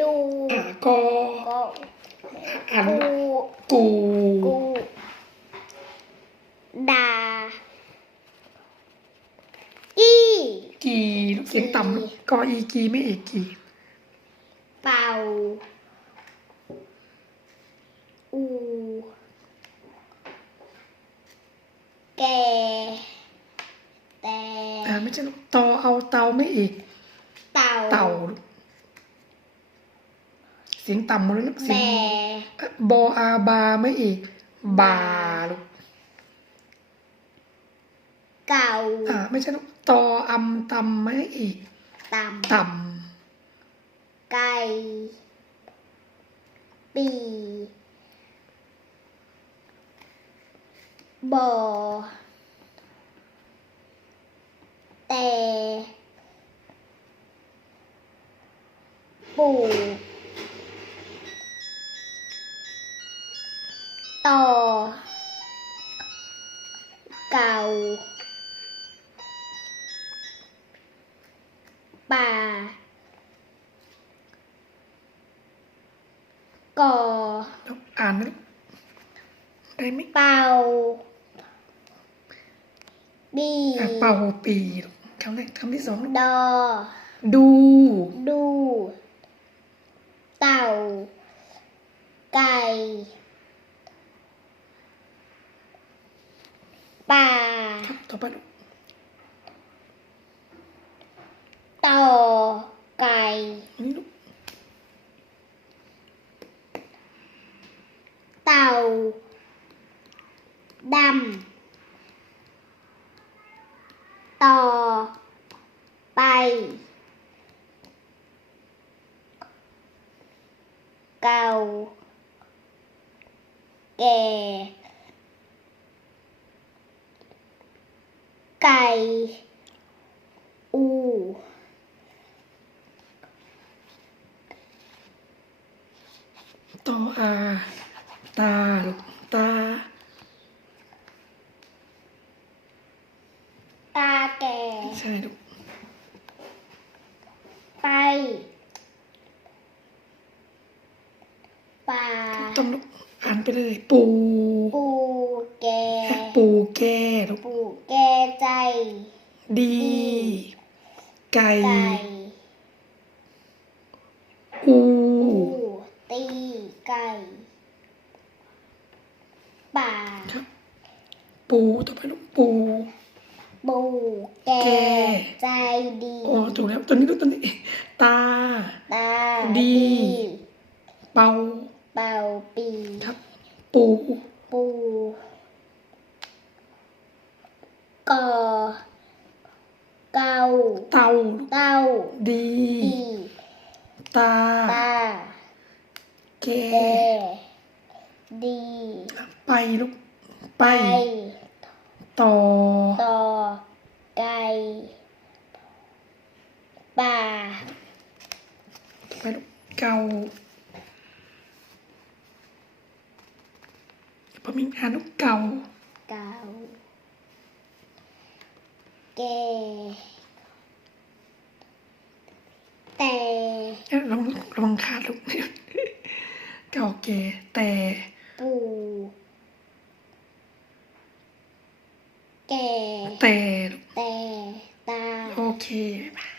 ดูอะกอก็อ่านกูกูกูดากี้กีลูกเสียงต่ำลูกกออีกีไม่เอกกีเป่าอูแกแต่อ่าไม่ใช่ลูกตอเอาเตาไม่เอกเต่าเต่าลูก เสียงต่ำหมดเลยลูกเสีแบยงเอ่อบออาบาไม่เอกบาลูกเก่าอ่าไม่ใช่ลูกตออำตำไม่เอกต่ต่ำไก่ปีบ่อแต่ปู ต่อ เก่า ป่า ก่อำลูกอ่านนะลูกได้ไหมเป่าบีอะเป่าปีลูกคำแรกคำที่สองลูกดอ ดู ดู เต่า ไก่ ป่า ครับต่อไปลูก ต่ อไก่อันนี้ลูกเต่าดำต่อไปเก่าแก่ไก่อูต่ออา ตาลูกตา ตาแก่ใช่ลูกไปป่าต้องลูกอ่านไปเลย ปูปูแก ปูแก่ลูกปูแกใจ ดี ไก่ ไก่อู ปูตีไก่ ป่าครับปูต่อไปลูกปู ปูแกแกใจดีโอ้ถูกแล้วตัวนี้ลูกตัวนี้ ตา ตาดี เป่าเป่าปี ครับ ปูปู กอเกาเตาลูกเต้าดี ปีตา ตาแกแกดีไปลูก ไปไปต่อต่อไก่ป่าไปลูกเกาพอมีอ่านลูกเกา เกา แกแต่เอ้ยระวังระวังขาดลูกเก่าแก่แต่ปู่แก่แต่แต่ตาโอเคบาย